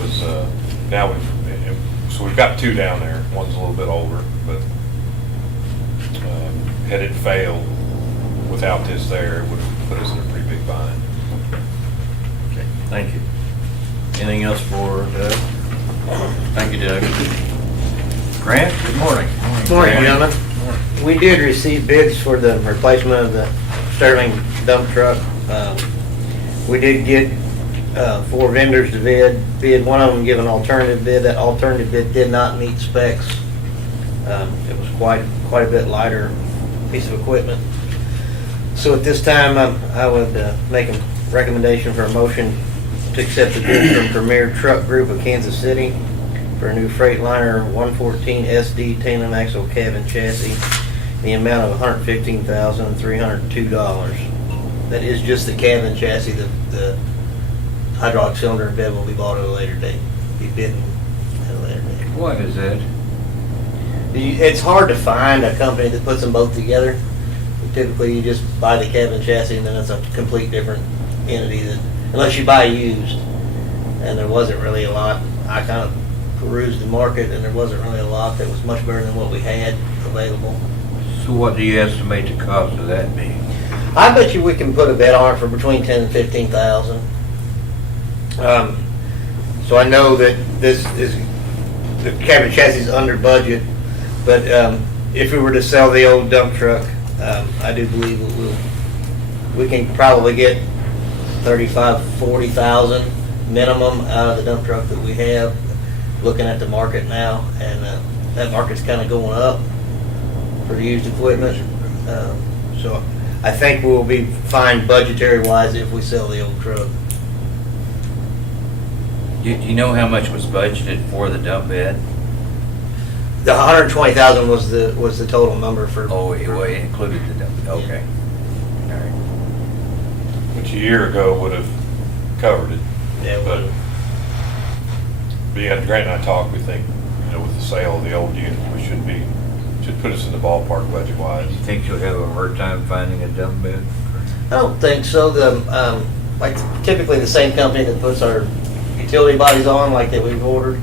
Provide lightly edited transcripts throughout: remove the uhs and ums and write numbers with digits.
was, now so we've got two down there. One's a little bit older, but had it failed without this there, it would have put us in a pretty big bind. Okay, thank you. Anything else for Doug? Thank you, Doug. Grant, good morning. Good morning, gentlemen. We did receive bids for the replacement of the Sterling dump truck. We did get 4 vendors to bid. One of them gave an alternative bid. That alternative bid did not meet specs. It was quite a bit lighter piece of equipment. So at this time, I would make a recommendation for a motion to accept the bid from Premier Truck Group of Kansas City for a new Freightliner 114 SD tandem axle cab and chassis, the amount of $115,302. That is just the cab and chassis. The hydraulic cylinder bed will be bought at a later date. Be bidden at a later date. What is that? It's hard to find a company that puts them both together. Typically, you just buy the cab and chassis, and then it's a complete different entity. Unless you buy used, and there wasn't really a lot. I kind of perused the market, and there wasn't really a lot that was much better than what we had available. So what do you estimate the cost of that be? I bet you we can put a bet on it for between $10,000 and $15,000. So I know that the cab and chassis is under budget, but if we were to sell the old dump truck, I do believe we can probably get $35,000, $40,000 minimum out of the dump truck that we have. Looking at the market now, and that market's kind of going up for the used equipment. So I think we'll be fine budgetary wise if we sell the old truck. Do you know how much was budgeted for the dump bed? The $120,000 was the total number for. Oh, it included the dump bed. Okay. All right. Which a year ago would have covered it. Yeah, But Grant and I talked, we think, with the sale of the old unit, we should put us in the ballpark budget-wise. Do you think you'll have a hard time finding a dump bed? I don't think so. Like typically the same company that puts our utility bodies on, like that we've ordered.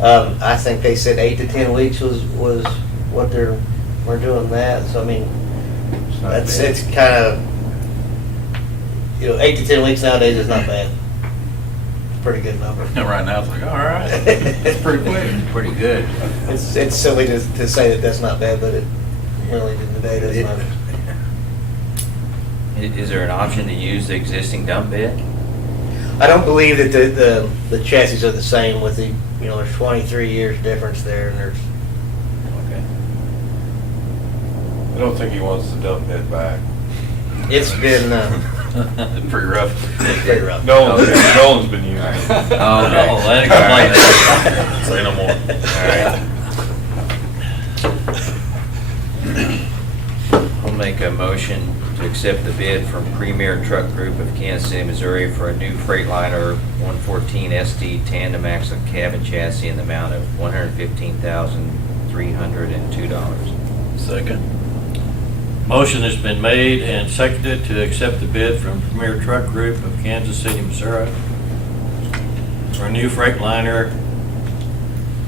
I think they said 8 to 10 weeks was what we're doing that. So I mean, it's kind of 8 to 10 weeks nowadays is not bad. It's a pretty good number. Right now it's like, all right, it's pretty quick. Pretty good. It's silly to say that that's not bad, but it really in the day that's not. Is there an option to use the existing dump bed? I don't believe that the chassis are the same with the, there's 23 years difference there, and there's. Okay. I don't think he wants the dump bed back. It's been Pretty rough. pretty rough. Nolan's been using it. Oh, okay. Let it explain that. Say no more. All right. I'll make a motion to accept the bid from Premier Truck Group of Kansas City, Missouri for a new Freightliner 114 SD tandem axle cab and chassis in the amount of $115,302. Second. Motion has been made and seconded to accept the bid from Premier Truck Group of Kansas City, Missouri for a new Freightliner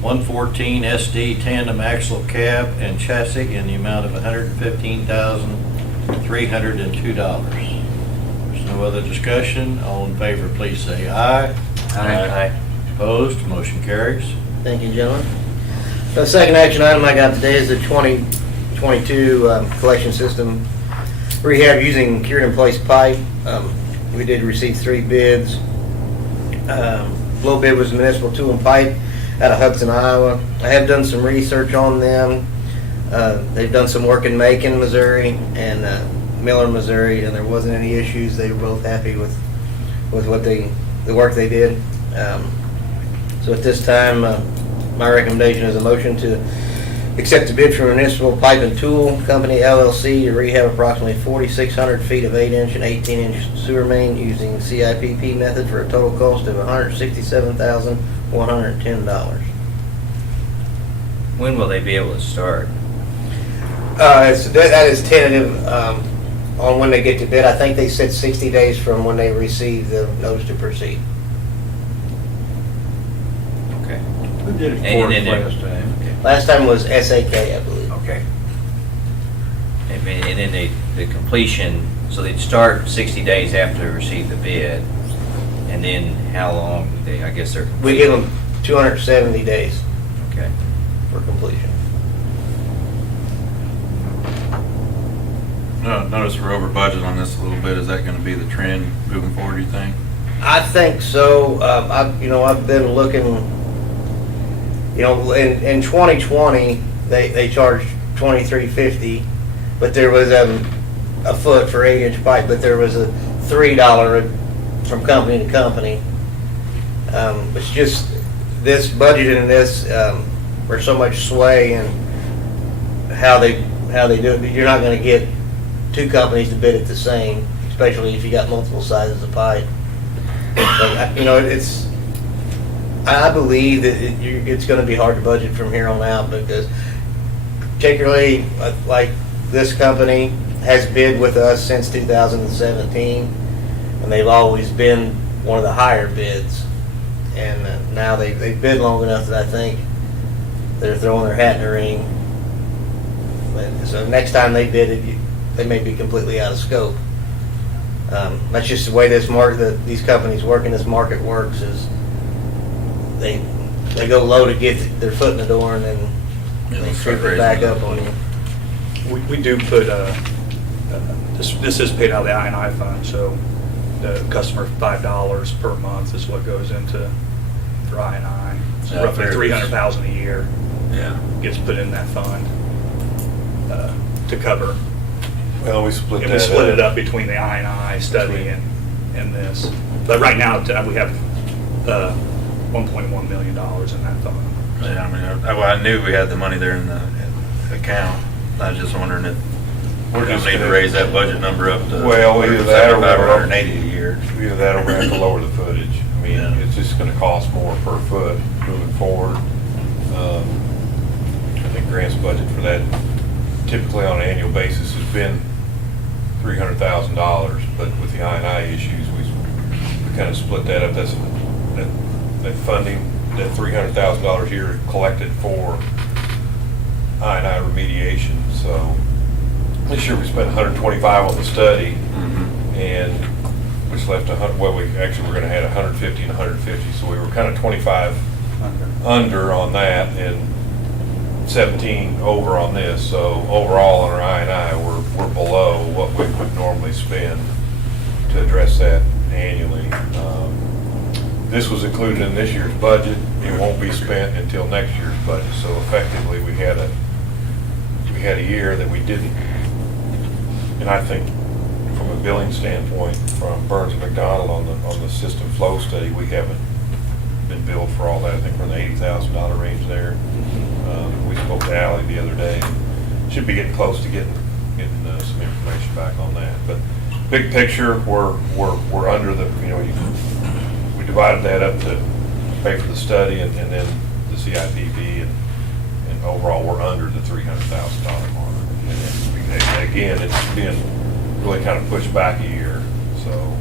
114 SD tandem axle cab and chassis in the amount of $115,302. There's no other discussion. All in favor, please say aye. Aye. Opposed? Motion carries. Thank you, gentlemen. The second action item I got today is the 2022 collection system rehab using cured in place pipe. We did receive 3 bids. Low bid was Municipal Tool and Pipe out of Hudson, Iowa. I have done some research on them. They've done some work in Macon, Missouri, and Miller, Missouri, and there wasn't any issues. They were both happy with what the work they did. So at this time, my recommendation is a motion to accept the bid from Municipal Pipe and Tool Company LLC to rehab approximately 4,600 feet of 8-inch and 18-inch sewer main using CIPP method for a total cost of $167,110. When will they be able to start? That is tentative on when they get to bid. I think they said 60 days from when they receive the notice to proceed. Did it And for us then- last time. Last time was SAK, I believe. Okay. And then the completion, so they'd start 60 days after they receive the bid, and then how long do they, I guess they're. We give them 270 days Okay. for completion. No, notice we're over budget on this a little bit. Is that gonna be the trend moving forward, you think? I think so. I've been looking, in 2020, they charged $23.50, but there was a foot for 8-inch pipe, but there was a $3 from company to company. It's just this budget and this are so much sway in how they do it. You're not going to get two companies to bid it the same, especially if you got multiple sizes of pipe. But, I believe that it's going to be hard to budget from here on out, because particularly like this company has bid with us since 2017, and they've always been one of the higher bids. And now they've bid long enough that I think they're throwing their hat in the ring. So next time they bid it, they may be completely out of scope. That's just the way these companies work and this market works. Is they go low to get their foot in the door, and then Yeah, they start creep it back raising up on you. We do put, this is paid out of the I&I fund, so the customer $5 per month is what goes into for I&I. So Yeah, roughly fair. $300,000 a year Yeah. gets put in that fund to cover. Well, we split that And we split it up between the I&I study and this. But right now, we have $1.1 million in that fund. Yeah, I mean, I knew we had the money there in the account. I was just wondering if We're we're just gonna need to gonna- raise that budget number up to. Well, either that or 75 or 180 a year. Either that or we have to lower the footage. I mean, Yeah. it's just gonna cost more per foot moving forward. I think Grant's budget for that typically on an annual basis has been $300,000, but with the I&I issues, we kind of split that up. That funding, that $300,000 a year collected for I&I remediation. So this year we spent 125 on the study, and which left we're gonna have 150 and 150, so we were kind of 25 under on that and 17 over on this. So overall on our I&I, we're below what we would normally spend to address that annually. This was included in this year's budget. It won't be spent until next year's budget. So effectively, we had a year that we didn't. And I think from a billing standpoint, from Burns and McDonald on the system flow study, we haven't been billed for all that. I think we're in the $80,000 range there. We spoke to Ally the other day. Should be getting close to getting some information back on that. But big picture, we're under the, we divided that up to pay for the study and then the CIPB, and overall we're under the $300,000 mark. And then, again, it's been really kind of pushed back a year, so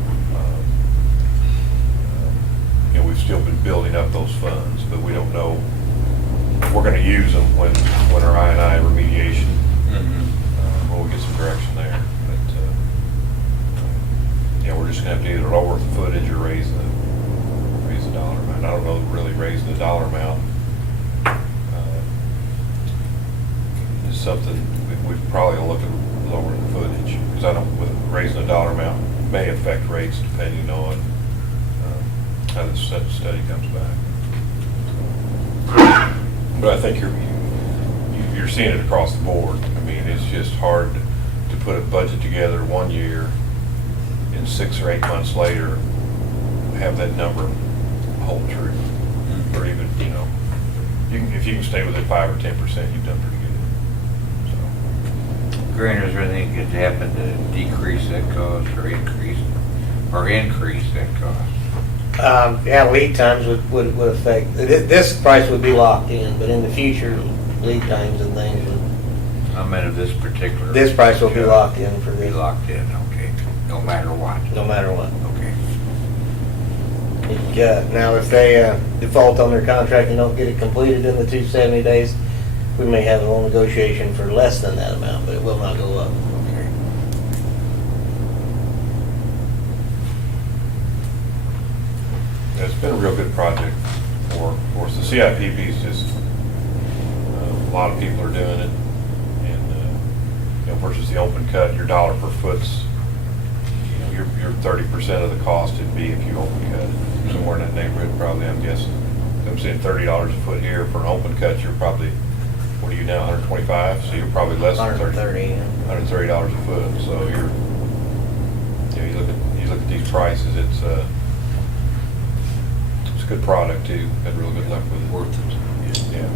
we've still been building up those funds, but we don't know we're going to use them when our I&I remediation, when we get some direction there. But we're just going to have to either lower the footage or raise the dollar amount. I don't know, really raising the dollar amount is something we'd probably look at lowering the footage, because I don't, with raising the dollar amount may affect rates depending on how the study comes back. But I think you're seeing it across the board. I mean, it's just hard to put a budget together one year and 6 or 8 months later have that number hold true, or even if you can stay within 5 or 10%, you've done pretty good. So. Grant, is there anything that could happen to decrease that cost or increase that cost? Lead times would affect, this price would be locked in, but in the future, lead times and things would, I meant of this particular. this price will be locked in for Be this, locked in, okay, no matter what. no matter what. Okay. Now, if they default on their contract and don't get it completed in the 270 days, we may have a little negotiation for less than that amount, but it will not go up. Yeah, it's been a real good project for us. The CIPP is just, a lot of people are doing it. And, versus the open cut, your dollar per foot's, your 30% of the cost it'd be if you open cut it. Somewhere in that neighborhood, probably, I'm guessing. I'm saying $30 a foot here. For an open cut, you're probably, what are you now, 125? So you're probably less than 130, yeah. $130 a foot. So you look at these prices, it's a good product too. Had real good luck with it. Worth it. Yeah.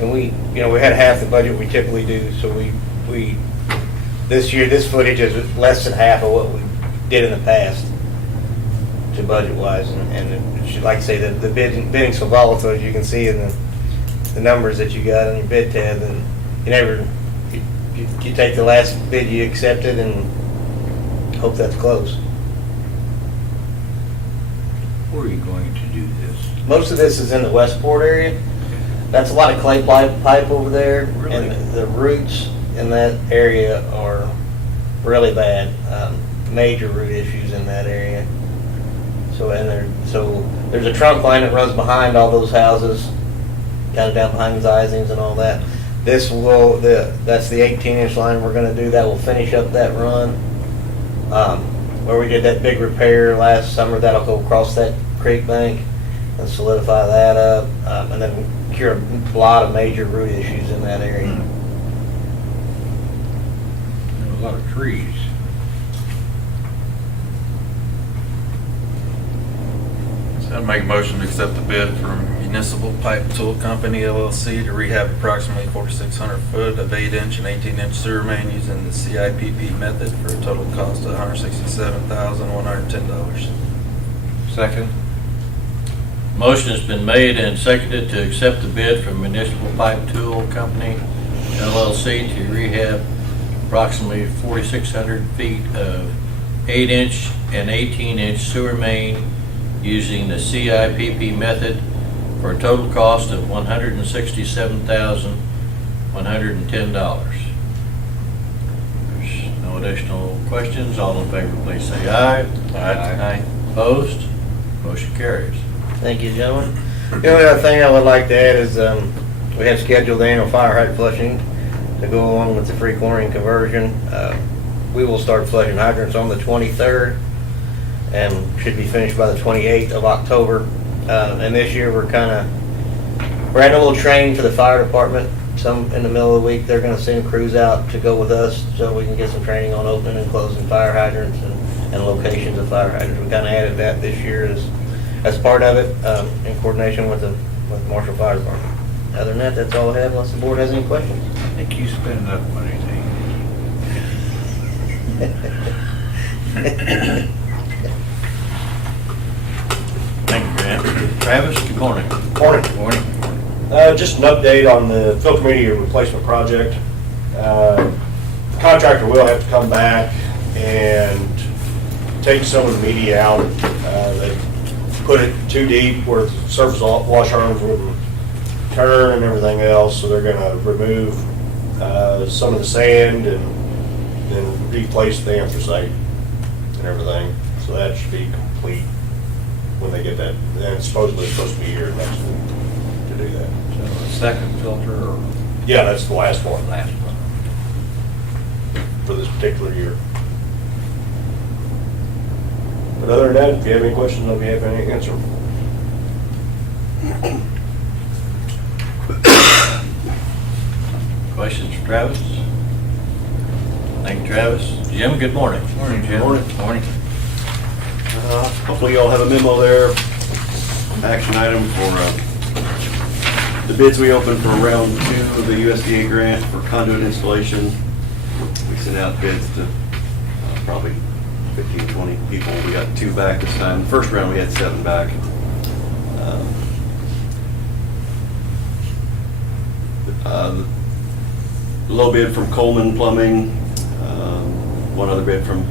And we had half the budget we typically do, so we this year, this footage is less than half of what we did in the past to budget-wise, and like I say, the bidding's so volatile, as you can see in the numbers that you got on your bid tab, and you take the last bid you accepted and hope that's close. Where are you going to do this? Most of this is in the Westport area. That's a lot of clay pipe over there, Really? and the roots in that area are really bad. Major root issues in that area. So there's a trunk line that runs behind all those houses, kind of down behind Zizings and all that. That's the 18-inch line we're going to do. That will finish up that run. Where we did that big repair last summer, that'll go across that creek bank and solidify that up, and then cure a lot of major root issues in that area. There are a lot of trees. So I'd make a motion to accept the bid from Municipal Pipe Tool Company LLC to rehab approximately 4,600 foot of 8-inch and 18-inch sewer main using the CIPP method for a total cost of $167,110. Second. Motion has been made and seconded to accept the bid from Municipal Pipe Tool Company LLC to rehab approximately 4,600 feet of 8-inch and 18-inch sewer main using the CIPP method for a total cost of $167,110. There's no additional questions. All in favor, please say aye. Aye. Opposed? Motion carries. Thank you, gentlemen. The only other thing I would like to add is we have scheduled the annual fire hydrant flushing to go along with the free chlorine conversion. We will start flushing hydrants on the 23rd and should be finished by the 28th of October. And this year we're adding a little training for the fire department. Some in the middle of the week they're going to send crews out to go with us so we can get some training on opening and closing fire hydrants and locations of fire hydrants. We kind of added that this year as part of it in coordination with the Marshall Fire Department. Other than that, that's all I have unless the board has any questions. I think you spent enough money, Thank you, Grant. Travis, good morning. Morning. Morning. Just an update on the filter media replacement project. Contractor will have to come back and take some of the media out. They put it too deep where the surface wash arms wouldn't turn and everything else, so they're gonna remove some of the sand and then replace the anthracite and everything. So that should be complete when they get that. And it's supposed to be here next week to do that. so a second filter or Yeah, that's the last one last one? for this particular year. But other than that, if you have any questions, I'll be happy to answer them. Questions for Travis? Thank you, Travis. Jim, good morning. Morning, Jim. Morning. Morning. Hopefully you all have a memo there, action item for the bids we opened for round 2 of the USDA grant for conduit installation. We sent out bids to probably 15, 20 people. We got 2 back this time. The first round we had 7 back. The low bid from Coleman Plumbing, one other bid from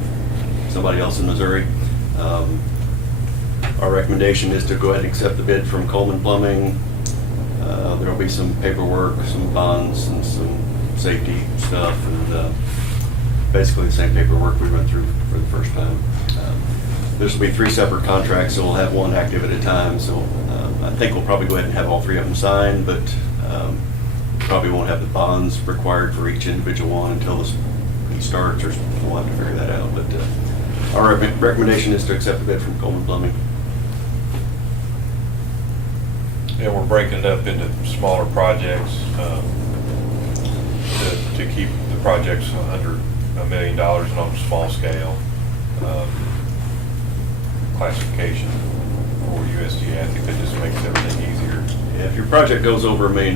somebody else in Missouri. Our recommendation is to go ahead and accept the bid from Coleman Plumbing. There'll be some paperwork, some bonds, and some safety stuff, and basically the same paperwork we went through for the first time. This will be 3 separate contracts, so we'll have one active at a time. So I think we'll probably go ahead and have all 3 of them signed, but probably won't have the bonds required for each individual one until he starts, or we'll have to figure that out. But our recommendation is to accept the bid from Coleman Plumbing. Yeah, we're breaking it up into smaller projects to keep the projects under $1 million and on a small scale. Classification for USDA, I think that just makes everything easier. Yeah, if your project goes over $1 million,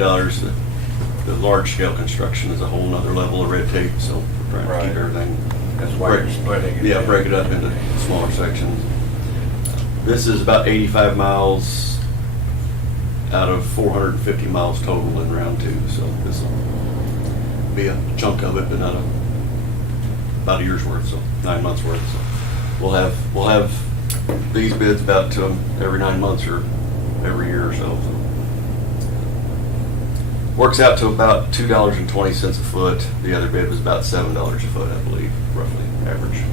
the large scale construction is a whole nother level of red tape, so we're trying to keep everything. That's why you're splitting it. Yeah, break it up into smaller sections. This is about 85 miles out of 450 miles total in round 2, so this will be a chunk of it, but not about a year's worth, so 9 months worth. So we'll have these bids about every 9 months or every year or so. Works out to about $2.20 a foot. The other bid was about $7 a foot, I believe, roughly average.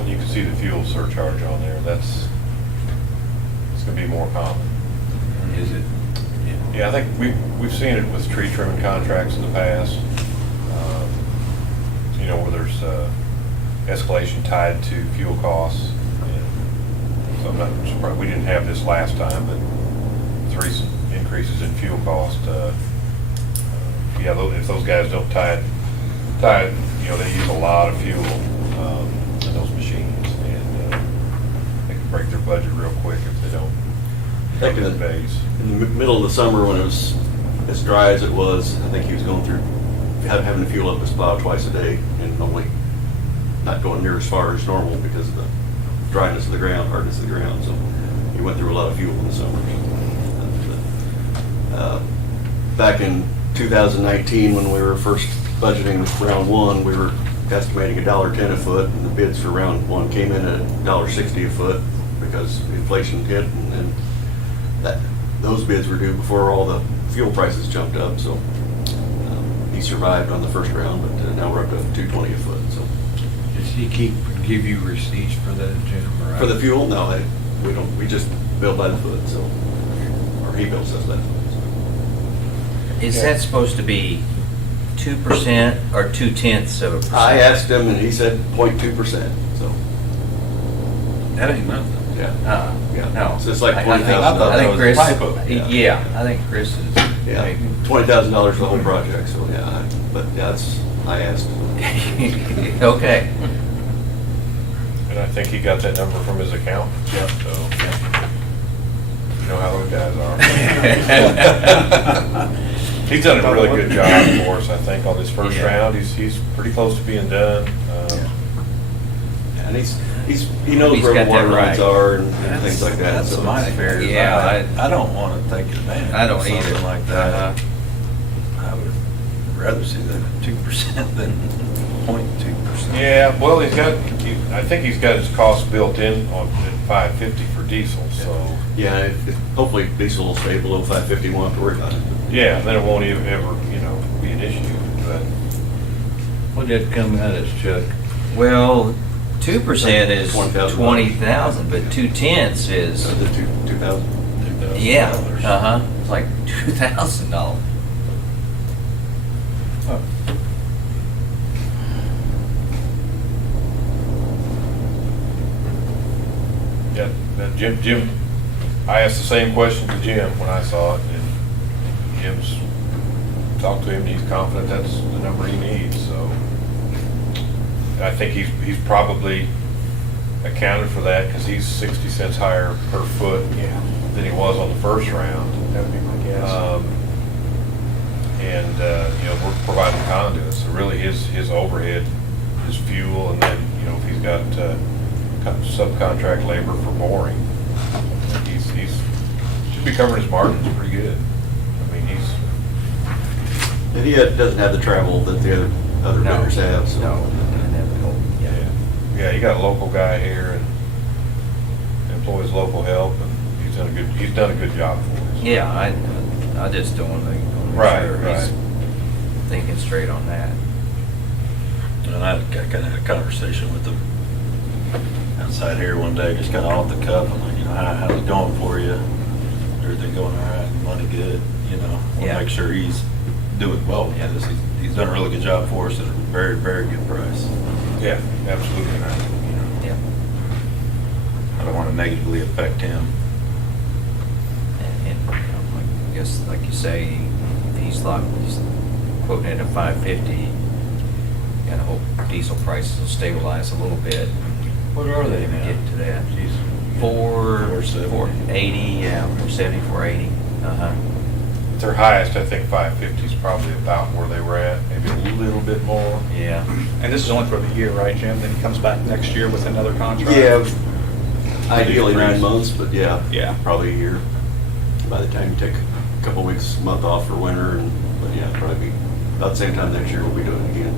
And you can see the fuel surcharge on there. It's going to be more common. Is it? Yeah, I think we've seen it with tree trimming contracts in the past. Where there's escalation tied to fuel costs. And so I'm not surprised we didn't have this last time, but with recent increases in fuel cost, if those guys don't tie it, they use a lot of fuel in those machines, and they can break their budget real quick if they don't cover the base. In the middle of the summer, when it was as dry as it was, I think he was going through having to fuel up his plow twice a day, and only not going near as far as normal because of the dryness of the ground, hardness of the ground. So he went through a lot of fuel in the summer. Back in 2019, when we were first budgeting round 1, we were estimating $1.10 a foot, and the bids for round 1 came in at $1.60 a foot because inflation hit, and those bids were due before all the fuel prices jumped up. So he survived on the first round, but now we're up to $2.20 a foot. So Does he give you receipts for that, Jim? or for the fuel, no, we don't. We just bill by the foot. So, or he bills us by the foot. Is that supposed to be 2% or 0.2%? I asked him, and he said 0.2%. So That ain't nothing. yeah, yeah. No. So it's like I think $20,000. Chris, yeah, I think Chris is. Yeah, $20,000 for the whole project. So yeah, I asked. Okay. And I think he got that number from his accountant. Yeah. So, you know how those guys are. He's done a really good job for us, I think, on this first Yeah. round. He's pretty close to being done. And he knows He's where got the water that right. lines are and things like that. That's So my it's- fair. Yeah, I don't want to take advantage. I don't of something either. like that. Uh-huh. I would rather see that 2% than 0.2%. Yeah, well, I think he's got his costs built in on at $5.50 for diesel, so. Yeah, hopefully diesel will stay below 550. We won't have to worry about it. Yeah, then it won't even ever, be an issue, but. What did that come out as, Chuck? Well, 2% is 20,000. 20,000, but 0.2 is, The 2,000. yeah, it's like $2,000. Yeah, that Jim, I asked the same question to Jim when I saw it, and Jim's talked to him, and he's confident that's the number he needs, so. I think he's probably accounted for that, because he's 60 cents higher per foot than he was on the first round. That would be my guess. And, we're providing conduits, so really his overhead is fuel, and then, if he's got subcontract labor for boring, he's should be covering his margins pretty good. I mean, And he doesn't have the travel that the other No. vendors have. So. No. yeah, you got a local guy here, and employs local help, and he's done a good job for us. Yeah, I just don't want to make Right, sure right. he's thinking straight on that. And I kind of had a conversation with him outside here one day, just kind of off the cuff. I'm like, how's it going for you? Everything going all right? Money good? Want Yeah. to make sure he's doing well with Yeah. this. He's done a really good job for us at a very, very good price. Yeah, absolutely not. Yeah. I don't want to negatively affect him. And I guess, like you say, he's quoting it at 550. And I hope diesel prices will stabilize a little bit. What are they Maybe now? get to that. Jeez. 480, yeah, 470, 480. Uh-huh. Their highest, I think 550 is probably about where they were at, maybe a little bit more. Yeah. And this is only for the year, right, Jim? Then he comes back next year with another contract? Yeah, ideally 9 months, but yeah. Yeah. Probably a year. By the time you take a couple weeks, a month off for winter, but yeah, probably be about the same time next year we'll be doing it again.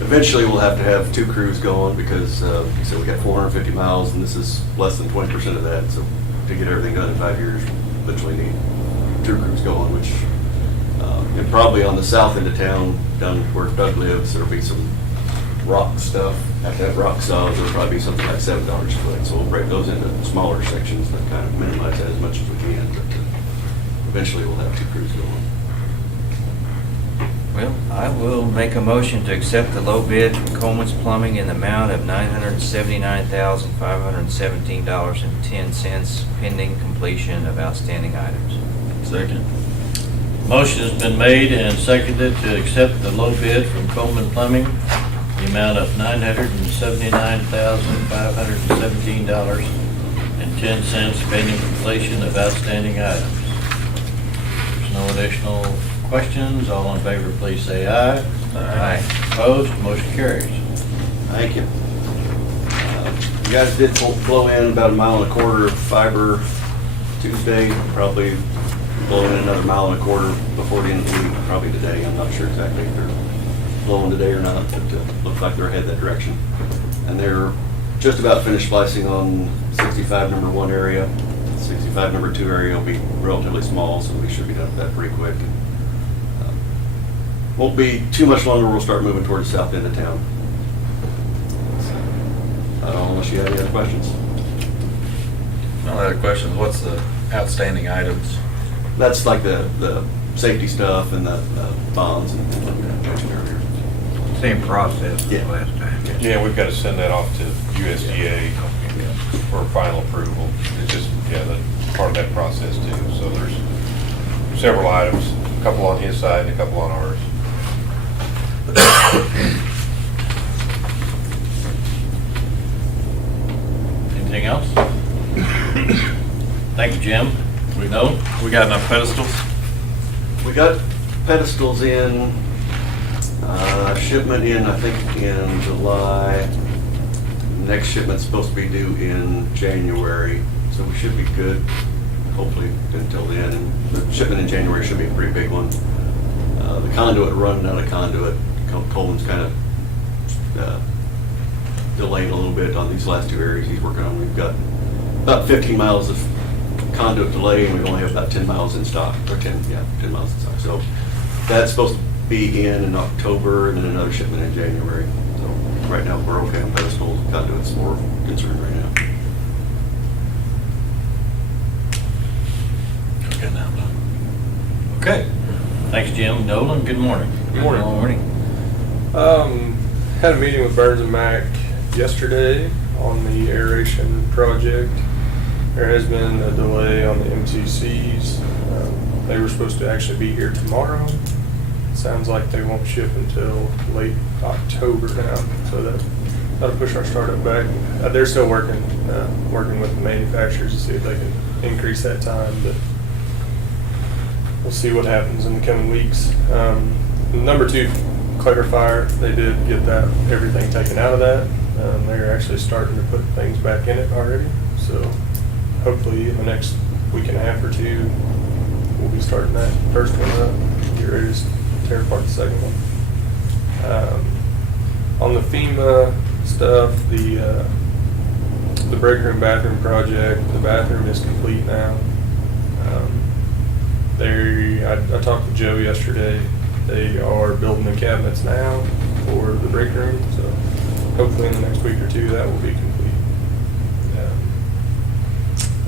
Eventually, we'll have to have 2 crews going because, like I said, we got 450 miles, and this is less than 20% of that. So to get everything done in 5 years, eventually need 2 crews going, which, and probably on the south end of town, down where Doug lives, there'll be some rock stuff. Have to have rock saws. There'll probably be something like $7 a foot. So we'll break those into smaller sections that kind of minimize that as much as we can. But eventually, we'll have 2 crews going. Well, I will make a motion to accept the low bid from Coleman's Plumbing in the amount of $979,517.10 pending completion of outstanding items. Second. Motion has been made and seconded to accept the low bid from Coleman Plumbing, the amount of $979,517.10 pending completion of outstanding items. There's no additional questions. All in favor, please say aye. Aye. Opposed, motion carries. Thank you. You guys did blow in about 1.25 miles of fiber Tuesday, probably blowing in another 1.25 miles before the end of the week, probably today. I'm not sure exactly if they're blowing today or not, but looks like they're headed that direction. And they're just about finished splicing on 65 number 1 area. 65 number 2 area will be relatively small, so we should be done with that pretty quick. Won't be too much longer, we'll start moving towards the south end of town. I don't know unless you have any other questions. No other questions. What's the outstanding items? That's like the safety stuff and the bonds and things like that I mentioned earlier. Same process as Yeah. last time. Yeah, we've got to send that off to USDA for final approval. It's just, that's part of that process too. So there's several items, a couple on his side and a couple on ours. Anything else? Thank you, Jim. We got enough pedestals? We got pedestals in, shipment in, I think, in July. Next shipment's supposed to be due in January, so we should be good, hopefully, until then. And the shipment in January should be a pretty big one. The conduit, running out of conduit, Coleman's kind of delaying a little bit on these last 2 areas he's working on. We've got about 15 miles of conduit delay, and we only have about 10 miles in stock, or 10 miles in stock. So that's supposed to be in October, and then another shipment in January. So right now, we're okay on pedestals. Conduit's more concerned right now. Okay, now I'm done. Okay. Thanks, Jim. Nolan, good morning. Good morning. Morning. Had a meeting with Burns and Mac yesterday on the aeration project. There has been a delay on the MCCs. They were supposed to actually be here tomorrow. Sounds like they won't ship until late October now, so that'll push our startup back. They're still working with the manufacturers to see if they can increase that time, but we'll see what happens in the coming weeks. Number 2 clarifier, they did get everything taken out of that. They're actually starting to put things back in it already. So hopefully in the next week and a half or 2, we'll be starting that first one up. Get ready to tear apart the second one. On the FEMA stuff, the the break room bathroom project. The bathroom is complete now. I talked to Joe yesterday. They are building the cabinets now for the break room, so hopefully in the next week or two that will be complete.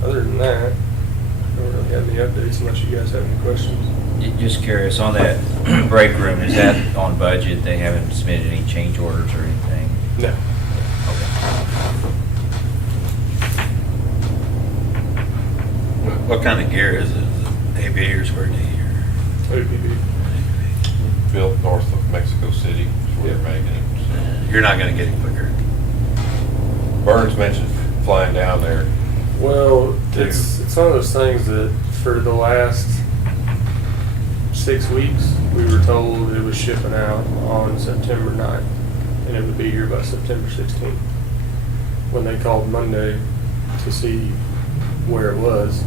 Other than that, I don't really have any updates unless you guys have any questions. Just curious, on that break room, is that on budget? They haven't submitted any change orders or anything? No. What kind of gear is it? Is it AV or square D or? OPB. Built north of Mexico City, is where they're making it. So. You're not gonna get it quicker. Burns mentioned flying down there. Well, it's one of those things that for the last 6 weeks, we were told it was shipping out on September 9th, and it would be here by September 16th. When they called Monday to see where it was,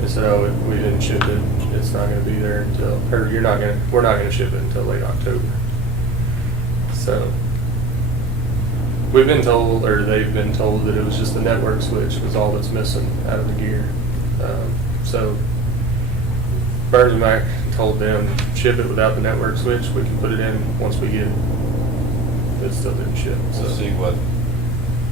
they said, "Oh, we didn't ship it. It's not going to be there until, or we're not going to ship it until late October." So we've been told, or they've been told, that it was just the network switch was all that's missing out of the gear. So Burns and Mac told them, ship it without the network switch. We can put it in once we get it. It still didn't ship. We'll So see what,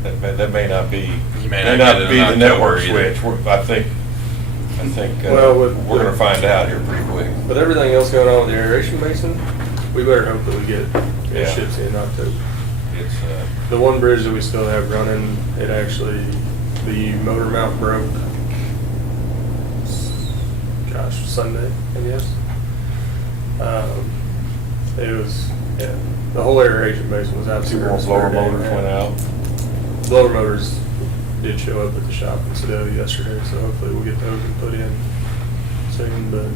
that may not be, You may may not not get it be in the network October either. switch. I think Well, with we're gonna find out here pretty quick. with everything else going on with the aeration basin, we better hope that we get it. It Yeah. ships in October. It's, The one bridge that we still have running, it actually, the motor mount broke, Sunday, I guess. It was, yeah, the whole aeration basin was two absolutely. more blower motors went out. Blower motors did show up at the shop in Sedalia yesterday, so hopefully we'll get those and put in soon, but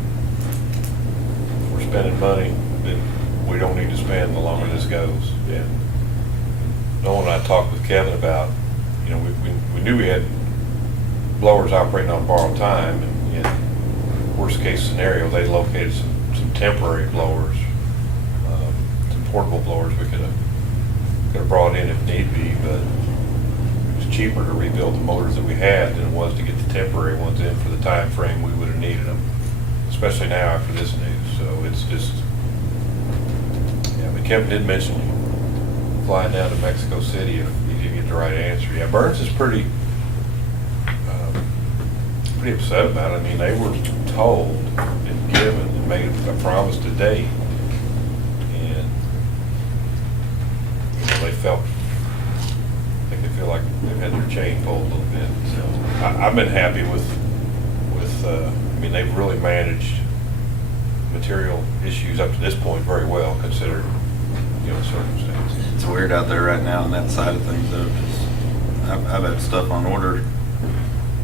We're spending money that we don't need to spend the longer this goes. yeah. Nolan and I talked with Kevin about, you know, we knew we had blowers operating on borrowed time, and in worst case scenario, they located some temporary blowers, some portable blowers we could have brought in if need be, but it was cheaper to rebuild the motors that we had than it was to get the temporary ones in for the time frame we would have needed them, especially now after this news. So it's just, yeah, but Kevin did mention flying down to Mexico City if you didn't get the right answer. Yeah, Burns is pretty upset about it. I mean, they were told and given and made a promise to date, and you know, they feel like they've had their chain pulled a little bit. So I've been happy with I mean, they've really managed material issues up to this point very well, considering, you know, circumstances. It's weird out there right now on that side of things though, 'cause I've had stuff on order,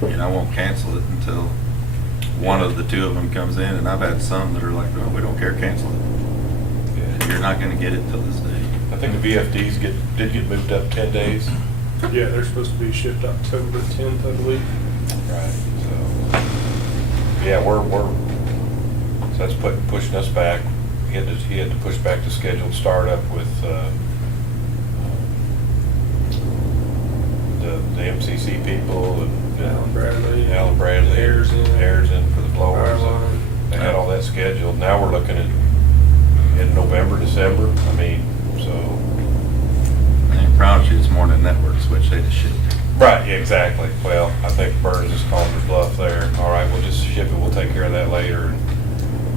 and I won't cancel it until one of the two of them comes in, and I've had some that are like, "No, we don't care, cancel it. Yeah. You're not gonna get it till this day." I think the VFDs did get moved up 10 days. Yeah, they're supposed to be shipped October 10th, I believe. Right. So, yeah, so that's pushing us back. He had to push back the scheduled startup with the MCC people and Alan Bradley. Airs in for the blowers. Fireline. They had all that scheduled. Now we're looking at in November, December. I mean, so. I can promise you it's more than network switch, they just shipped it. Right, yeah, exactly. Well, I think Burns is calling his bluff there. All right, we'll just ship it, we'll take care of that later, and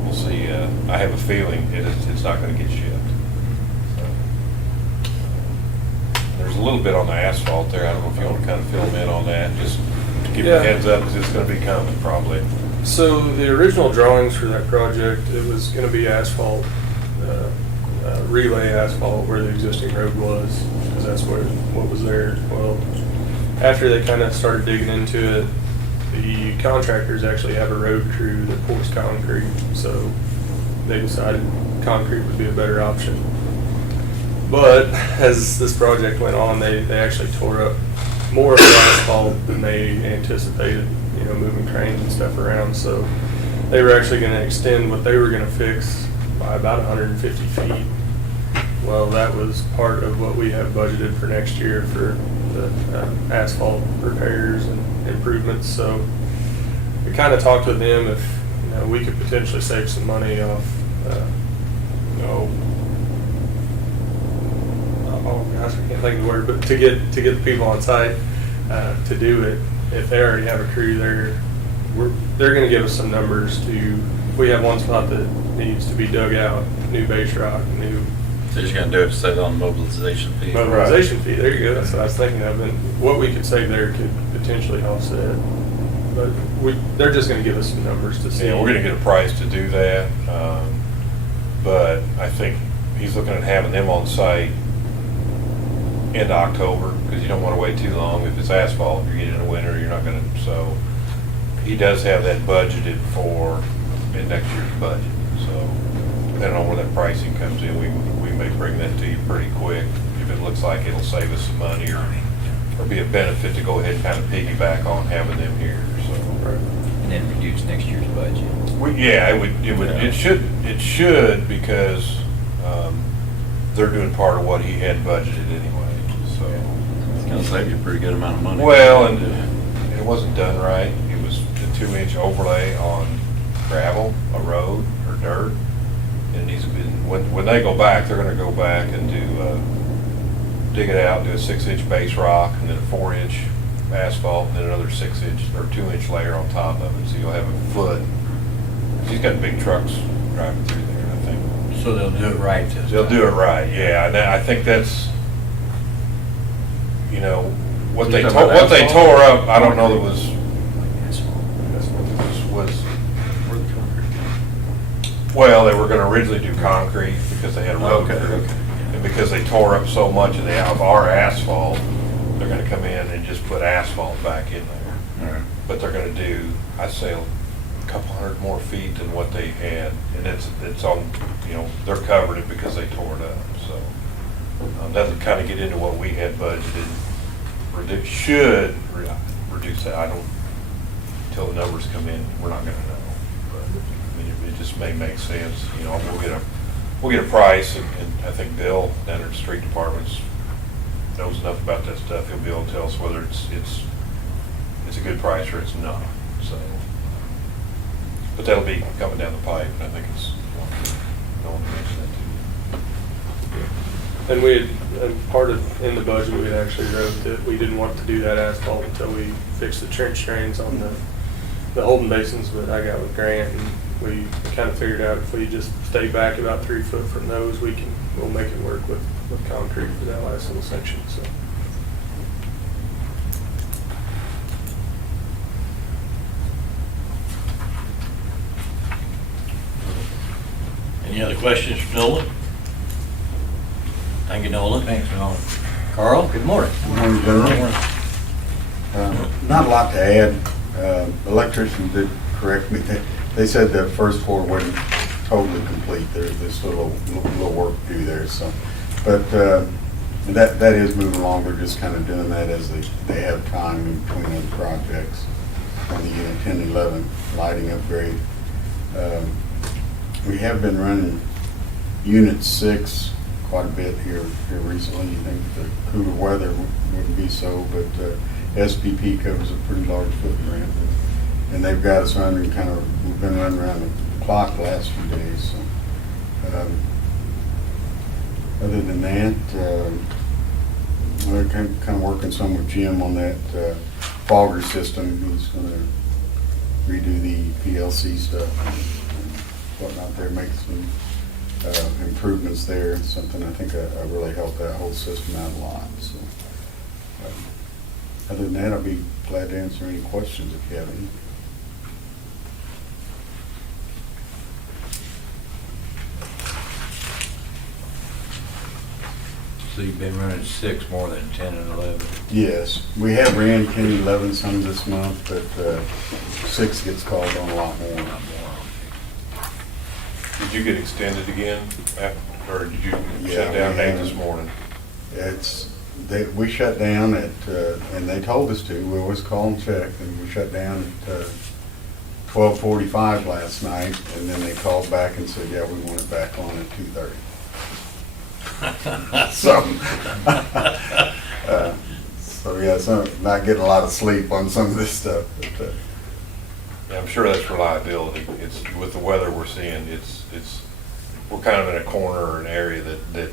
we'll see. I have a feeling it's not gonna get shipped. So, there's a little bit on the asphalt there. I don't know if you wanna kind of fill them in on that, just to give you a Yeah. heads up, because it's gonna be coming probably. So the original drawings for that project, it was going to be asphalt, relay asphalt where the existing road was, because that's what was there. Well, after they kind of started digging into it, the contractors actually have a road crew that pours concrete, so they decided concrete would be a better option. But as this project went on, they actually tore up more of the asphalt than they anticipated, you know, moving cranes and stuff around. So they were actually going to extend what they were going to fix by about 150 feet. Well, that was part of what we have budgeted for next year for the asphalt repairs and improvements. So we kind of talked with them if, we could potentially save some money off, oh gosh, I can't think of the word, but to get the people on site to do it, if they already have a crew there, they're going to give us some numbers to, if we have one spot that needs to be dug out, new base rock, new So you're gonna do it to save on mobilization fee. mobilization fee, there you go, that's what I was thinking of, and what we could save there could potentially offset. But they're just gonna give us some numbers to see. Yeah, we're gonna get a price to do that, but I think he's looking at having them on site end of October, because you don't wanna wait too long. If it's asphalt, you're getting in the winter, you're not gonna, so he does have that budgeted for in next year's budget, so depending on where that pricing comes in, we may bring that to you pretty quick, if it looks like it'll save us some money or be a benefit to go ahead and kind of piggyback on having them here, so. And then reduce next year's budget. Yeah, it should, because they're doing part of what he had budgeted anyway, so. It's gonna save you a pretty good amount of money. Well, and it wasn't done right. It was a 2-inch overlay on gravel, a road, or dirt. And these have been, when they go back, they're gonna go back and dig it out, do a 6-inch base rock, and then a 4-inch asphalt, and then another 6-inch or 2-inch layer on top of it, so you'll have a foot. He's got big trucks driving through there, I think. So they'll do it right this They'll time. do it right, yeah, and I think that's, what they You talking about asphalt? tore up, I don't know that was well, they were gonna originally do concrete because they had a road Okay, crew. okay. And because they tore up so much of our asphalt, they're gonna come in and just put asphalt back in there. All right. But they're gonna do, I'd say, a couple hundred more feet than what they had. And it's on, they're covering it because they tore it up, so. That'll kind of get into what we had budgeted. Should reduce that, I don't, until the numbers come in, we're not gonna know. But, I mean, it just may make sense, we'll get a price, and I think Bill down at the street departments knows enough about that stuff. He'll be able to tell us whether it's a good price or it's not, so. But that'll be coming down the pipe, and I think it's, no one mentioned that to you. And we had, in the budget, we had actually wrote that we didn't want to do that asphalt until we fixed the trench drains on the holding basins, but I got with Grant, and we kind of figured out if we just stay back about 3 foot from those, we'll make it work with concrete for that last little section, so. Any other questions for Nolan? Thank you, Nolan. Thanks, Nolan. Carl, good morning. Morning, General. Not a lot to add. Electrician did correct me. They said the first floor wasn't totally complete. There's still a little work to do there, so. But that is moving along. We're just kind of doing that as they have time in between other projects. On the unit 10 and 11 lighting upgrade. We have been running unit 6 quite a bit here recently. You think the cooler weather wouldn't be so, but SPP covers a pretty large footprint, and they've got us running we've been running around the clock the last few days. So, other than that, we're kind of working some with Jim on that fogger system. He's going to redo the PLC stuff and whatnot there, make some improvements there. It's something I think I really helped that whole system out a lot. So, other than that, I'll be glad to answer any questions if you have any. So you've been running 6 more than 10 and 11? Yes, we have ran 10 and 11 some this month, but 6 gets called on a lot more. Did you get extended again, or did you Yeah, shut down we late have. this morning? We shut down at, and they told us to, we always call and check, and we shut down at 12:45 last night, and then they called back and said, yeah, we want it back on at 2:30. So, so yeah, not getting a lot of sleep on some of this stuff. But, Yeah, I'm sure that's reliability. It's, with the weather we're seeing, we're kind of in a corner or an area that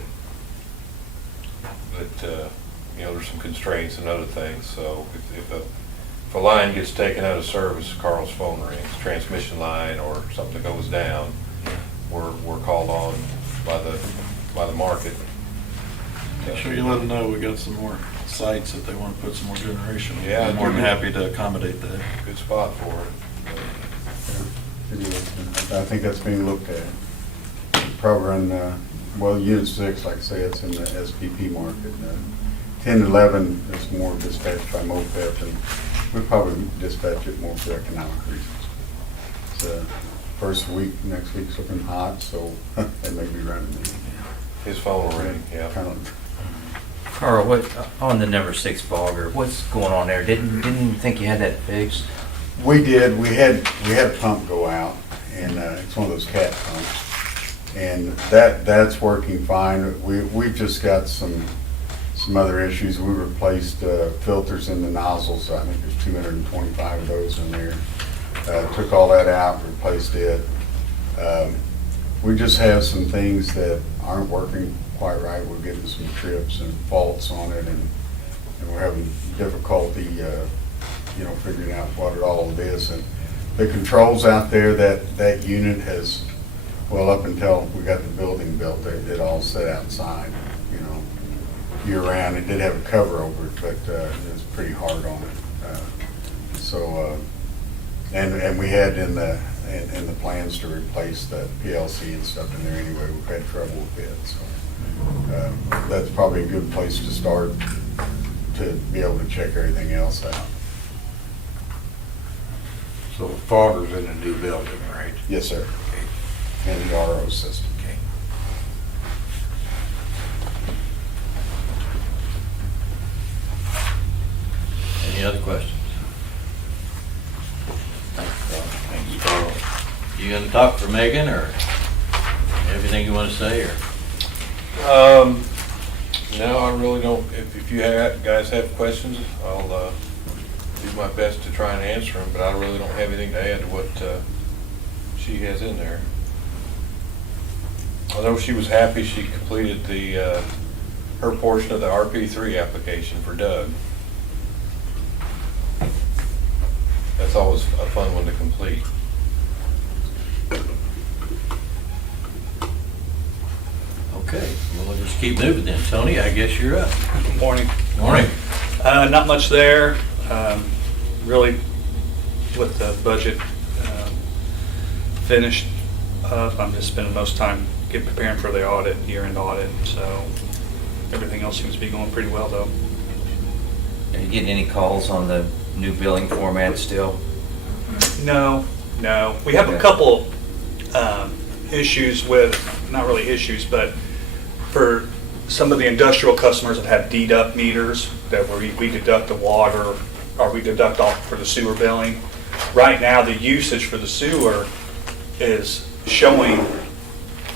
you know, there's some constraints and other things. So if a line gets taken out of service, Carl's phone rings, transmission line or something goes down, we're called on by the market. Make sure you let them know we got some more sites that they want to put some more generation. Yeah, I'm more than happy to accommodate that. Good spot for it. it is. I think that's being looked at. Probably run, well, Unit 6, like I say, it's in the SPP market. 10 and 11 is more dispatched by MOPEP, and we probably dispatch it more for economic reasons. It's, first week, next week's looking hot, so they may be running it. His phone will ring, yeah. Kind of, Carl, what, on the number 6 fogger, what's going on there? Didn't you think you had that fixed? we did, we had a pump go out, and it's one of those cat pumps. And that's working fine. We've just got some other issues. We replaced filters in the nozzles. I think there's 225 of those in there. Took all that out, replaced it. We just have some things that aren't working quite right. We're getting some trips and faults on it, and we're having difficulty, you know, figuring out what it all is. And the controls out there, that unit has, well, up until we got the building built, it all set outside, you know, year round. It did have a cover over it, but it was pretty hard on it. And we had in the plans to replace the PLC and stuff in there anyway. We've had trouble with it, so that's probably a good place to start to be able to check everything else out. So the fogger's in a new building, right? Yes, sir. And the RO system. Okay. Any other questions? Thanks, Carl. You gonna talk for Megan, or everything you wanna say, or? No, I really don't. If you guys have questions, I'll do my best to try and answer them, but I really don't have anything to add to what she has in there. I know she was happy she completed her portion of the RP3 application for Doug. That's always a fun one to complete. Okay, well, we'll just keep moving then. Tony, I guess you're up. Morning. Morning. Not much there. Really, with the budget finished up, I'm just spending most time preparing for the audit, year-end audit. So everything else seems to be going pretty well, though. Are you getting any calls on the new billing format still? No. We have a couple issues with, not really issues, but for some of the industrial customers that have deduct meters that we deduct the water, or we deduct off for the sewer billing. Right now, the usage for the sewer is showing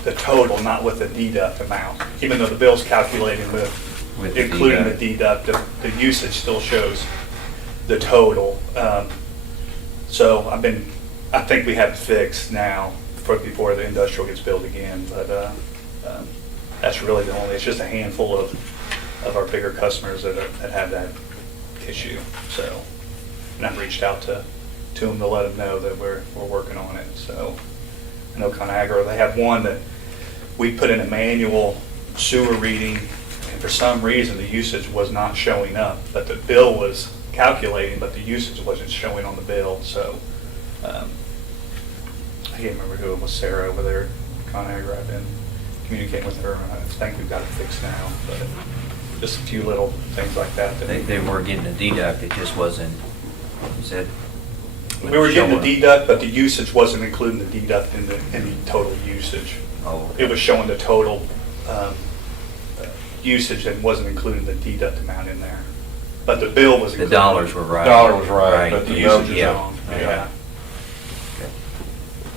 the total, not with the deduct amount. Even though the bill's calculated with the including the deduct, the usage still shows the total. So I think we have it fixed now before the industrial gets billed again, but that's really the only, it's just a handful of our bigger customers that have that issue. So, and I've reached out to them to let them know that we're working on it. So I know ConAgra, they have one that we put in a manual sewer reading, and for some reason the usage was not showing up, but the bill was calculating, but the usage wasn't showing on the bill. So I can't remember who it was, Sarah over there at ConAgra. I've been communicating with her, and I think we've got it fixed now, but just a few little things like that. They were getting a deduct, it just wasn't, you said? We were getting the deduct, but the usage wasn't including the deduct in the total usage. Oh. It was showing the total usage and wasn't including the deduct amount in there. But the bill was The included. dollars were right. Dollar was right, but The the usage is yeah. wrong. Yeah. Yeah.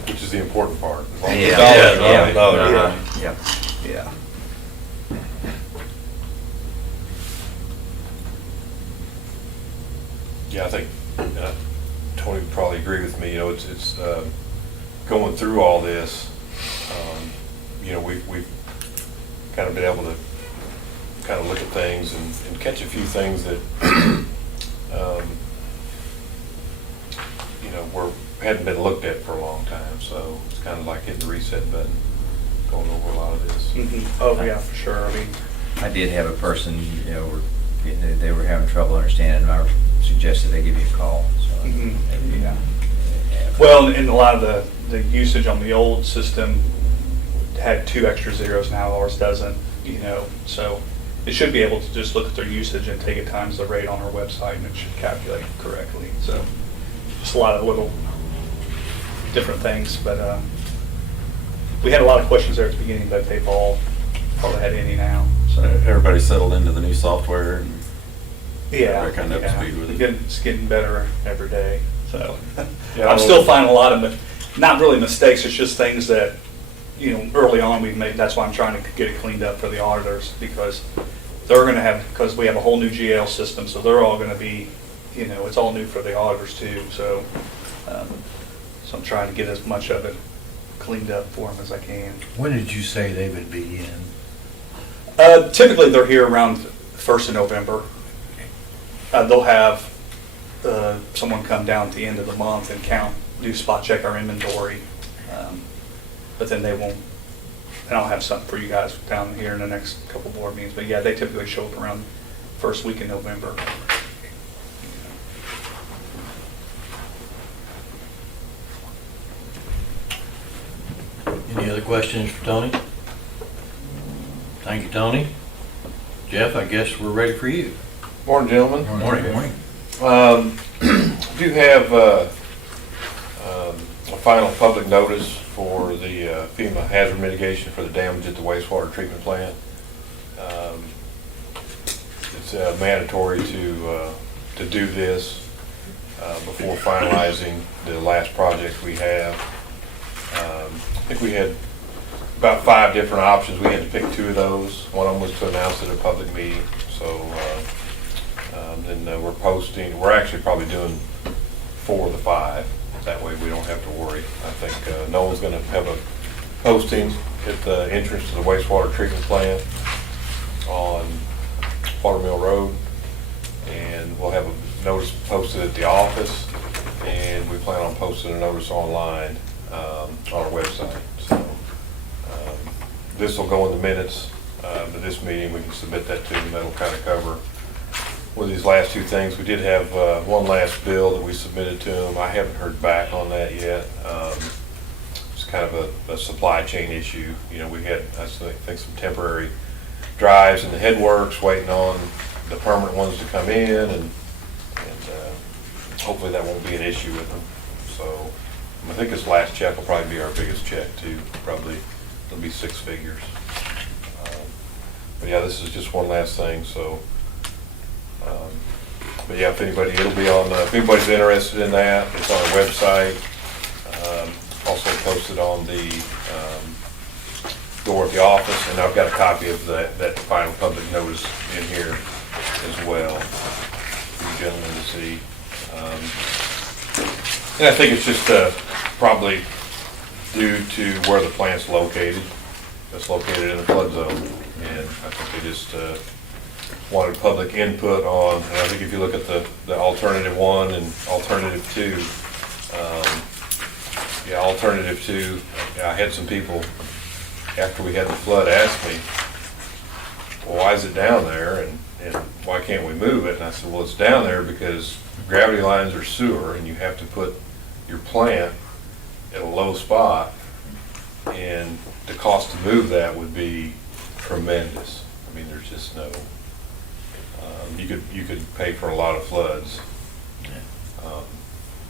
Which is the important part. As long as Yeah. the dollar's Yeah. right. Yeah. Yeah. Yeah, I think Tony would probably agree with me. You know, it's going through all this. You know, we've kind of been able to kind of look at things and catch a few things that you know hadn't been looked at for a long time. So it's kind of like hitting the reset button, going over a lot of this. Oh, yeah, for sure. I mean, I did have a person, you know, they were having trouble understanding, and I suggested they give you a call, so. yeah. Well, and a lot of the usage on the old system had 2 extra zeros, now ours doesn't, you know, so it should be able to just look at their usage and take it times the rate on our website, and it should calculate correctly. So just a lot of little different things, but we had a lot of questions there at the beginning, but they've all probably had any now. So Everybody settled into the new software and yeah, They're kind of up to speed with it. It's getting better every day. So Yeah, I'm still finding a lot of, not really mistakes, it's just things that, you know, early on we've made. That's why I'm trying to get it cleaned up for the auditors, because they're going to have, because we have a whole new GL system, so they're all going to be, you know, it's all new for the auditors too. So, so I'm trying to get as much of it cleaned up for them as I can. When did you say they would be in? Typically, they're here around 1st of November. They'll have someone come down at the end of the month and do spot check our inventory. But then they won't, and I'll have something for you guys down here in the next couple board meetings. But yeah, they typically show up around first week in November. Any other questions for Tony? Thank you, Tony. Jeff, I guess we're ready for you. Morning, gentlemen. Morning. Do have a final public notice for the FEMA hazard mitigation for the damage at the wastewater treatment plant. It's mandatory to do this before finalizing the last project we have. I think we had about 5 different options. We had to pick 2 of those. One of them was to announce it at a public meeting. So then we're actually probably doing 4 of the 5. That way we don't have to worry. I think no one's going to have a posting at the entrance to the wastewater treatment plant on Watermill Road. And we'll have a notice posted at the office. And we plan on posting a notice online on our website. So this will go in the minutes of this meeting. We can submit that to them. That'll kind of cover with these last 2 things. We did have one last bill that we submitted to them. I haven't heard back on that yet. It's kind of a supply chain issue. You know, we had, I think, some temporary drives in the headworks waiting on the permanent ones to come in, and hopefully that won't be an issue with them. So I think this last check will probably be our biggest check too. Probably it'll be 6 figures. But yeah, this is just one last thing. So, but yeah, if it'll be on. If anybody's interested in that, it's on our website. Also posted on the door at the office, and I've got a copy of that final public notice in here as well for you gentlemen to see. And I think it's just probably due to where the plant's located. It's located in a flood zone, and I think they just wanted public input on. And I think if you look at the alternative 1 and alternative 2, alternative 2, I had some people after we had the flood ask me, well, why is it down there, and why can't we move it? And I said, well, it's down there because gravity lines are sewer, and you have to put your plant at a low spot, and the cost to move that would be tremendous. I mean, there's just no, you could pay for a lot of floods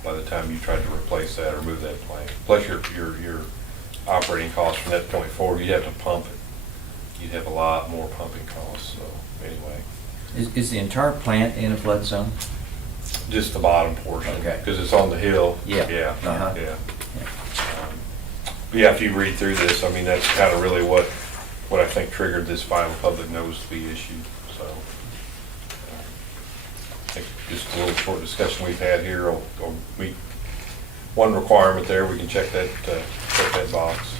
by the time you tried to replace that or move that plant. Plus your operating costs from that point forward, you'd have to pump it. You'd have a lot more pumping costs, so anyway. Is the entire plant in a flood zone? Just the bottom portion. Okay. Because it's on the hill. Yeah. Yeah, Uh-huh. yeah. But yeah, if you read through this, I mean, that's kind of really what I think triggered this final public notice to be issued, so. think just a little short discussion we've had here will meet one requirement there. We can check that box.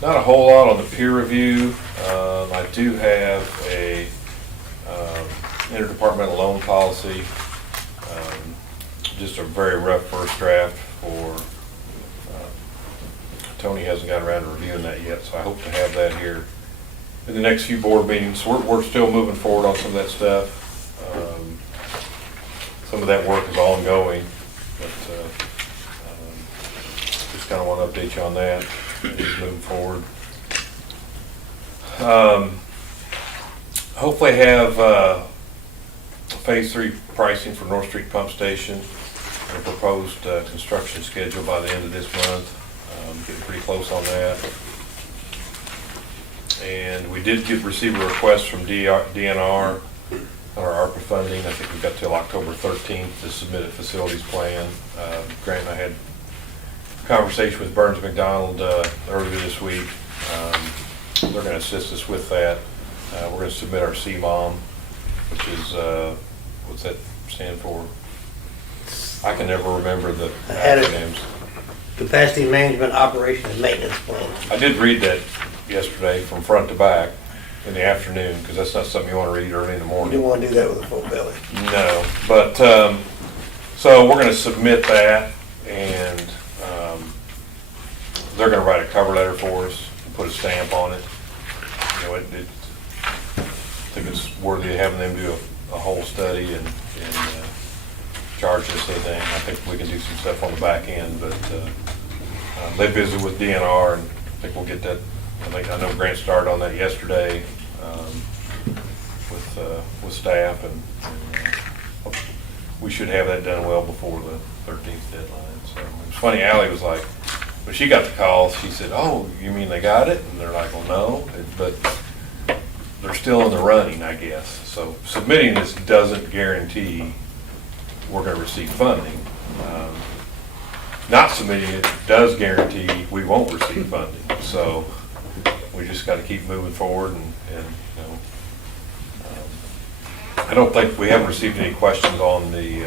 Not a whole lot on the peer review. I do have a interdepartmental loan policy, just a very rough first draft for, Tony hasn't got around to reviewing that yet, so I hope to have that here in the next few board meetings. We're still moving forward on some of that stuff. Some of that work is ongoing, but just kind of want to update you on that. Just moving forward. Hopefully have phase 3 pricing for North Street Pump Station and a proposed construction schedule by the end of this month. Getting pretty close on that. And we did receive a request from DNR on our ARPA funding. I think we've got till October 13th to submit a facilities plan. Grant and I had a conversation with Burns McDonald earlier this week. They're going to assist us with that. We're going to submit our CMOM, which is, what's that stand for? I can never remember the acronyms. Capacity Management Operation and Maintenance Plan. I did read that yesterday from front to back in the afternoon, because that's not something you want to read early in the You morning. don't want to do that with a full belly. No, but, so we're going to submit that, and they're going to write a cover letter for us and put a stamp on it. You know, I think it's worthy of having them do a whole study and charge us anything. I think we can do some stuff on the back end, but they visited with DNR, and I think we'll get that. I know Grant started on that yesterday with staff, and we should have that done well before the 13th deadline. So it was funny. Allie was like, when she got the call, she said, "Oh, you mean they got it?" And they're like, "Well, no, but they're still in the running, I guess." So submitting this doesn't guarantee we're going to receive funding. Not submitting it does guarantee we won't receive funding. So we just got to keep moving forward, and you know, I don't think we haven't received any questions on the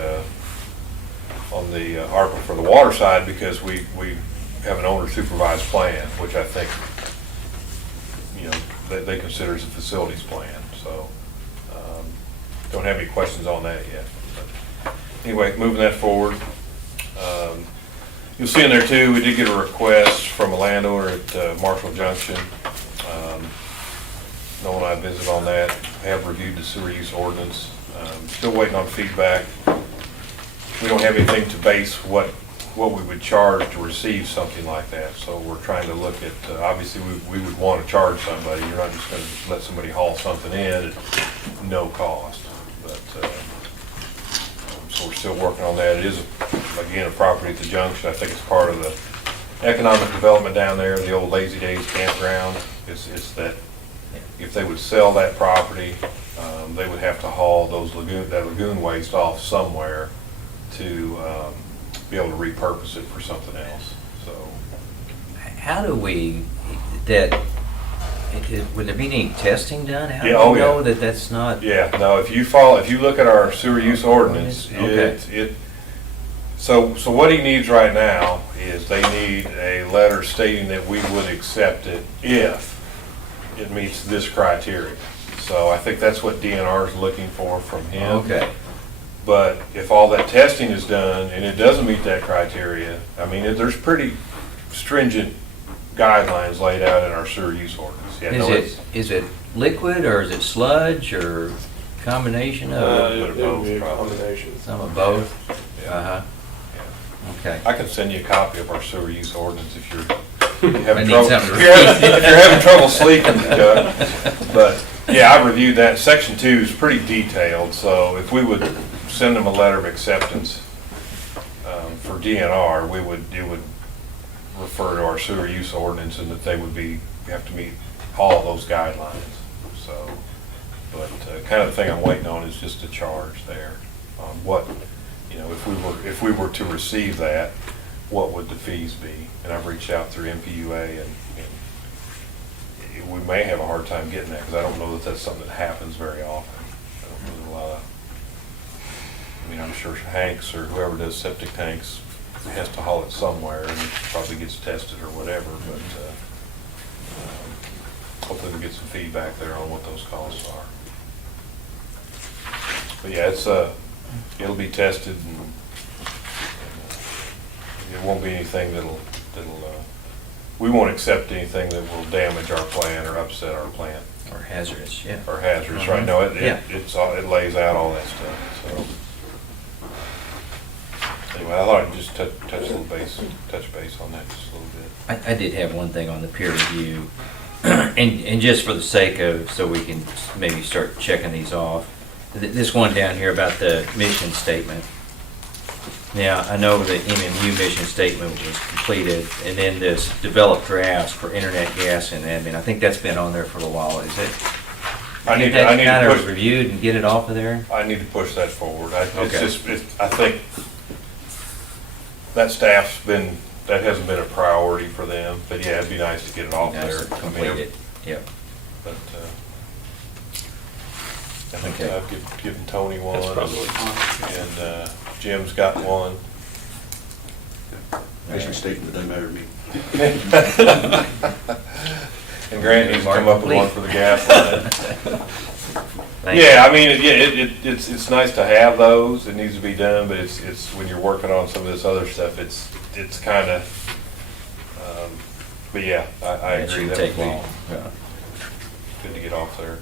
ARPA for the water side, because we have an owner supervised plan, which I think, you know, they consider as a facilities plan. So don't have any questions on that yet. But anyway, moving that forward. You'll see in there too, we did get a request from a landowner at Marshall Junction. Noel and I visited on that. I have reviewed the sewer use ordinance. Still waiting on feedback. We don't have anything to base what we would charge to receive something like that. So we're trying to look at, obviously we would want to charge somebody. You're not just going to let somebody haul something in at no cost. But so we're still working on that. It is, again, a property at the junction. I think it's part of the economic development down there, the old Lazy Days campground. It's that if they would sell that property, they would have to haul that lagoon waste off somewhere to be able to repurpose it for something else. So, How do we, would there be any testing done? How do Yeah, oh, we yeah. know that that's not? yeah, no, if you look at our sewer use ordinance, Okay. So what he needs right now is they need a letter stating that we would accept it if it meets this criteria. So I think that's what DNR is looking for from him. Okay. But if all that testing is done and it doesn't meet that criteria, I mean, there's pretty stringent guidelines laid out in our sewer use ordinance. Yeah, no, Is it liquid, or is it sludge, or combination of It would be a combination. some of both? Uh-huh. Okay. I can send you a copy of our sewer use ordinance if you're I having need trouble. something to If you're having trouble sleeping, Doug. But yeah, I reviewed that. Section 2 is pretty detailed, so if we would send them a letter of acceptance for DNR, it would refer to our sewer use ordinance, and that they would have to meet all those guidelines. So, but kind of the thing I'm waiting on is just a charge there on what, you know, if we were to receive that, what would the fees be? And I've reached out through MPUA, and we may have a hard time getting that, because I don't know that that's something that happens very often. I don't know that a lot of, I mean, I'm sure Hanks or whoever does septic tanks has to haul it somewhere, and it probably gets tested or whatever, but hopefully we'll get some feedback there on what those costs are. But yeah, it'll be tested, and it won't be anything we won't accept anything that will damage our plant or upset our plant. Or hazardous, yeah. Or hazardous, right? No, Yeah. it lays out all that stuff, so. Anyway, I thought I'd just touch base on that just a little bit. I did have one thing on the peer review, and just for the sake of, so we can maybe start checking these off. This one down here about the mission statement. Now, I know the MMU mission statement was completed, and then this developed drafts for internet, gas, and admin. I think that's been on there for a while, is it? I need That's to kind of push, reviewed and get it off of there? I need to push that forward. I Okay. think that that hasn't been a priority for them, but yeah, it'd be nice to get it off Nice there. to complete it, yep. But, I think Okay. I've given Tony one. That's probably fine. And Jim's got one. Mission statement doesn't matter to me. And Grant needs to come up with one for the gas line. Thank Yeah, I mean, it's nice to have those. It needs to be done, but it's when you're working on some of this other stuff, it's kind of, but yeah, I That agree. shouldn't That would take be long. Yeah. good to get off there.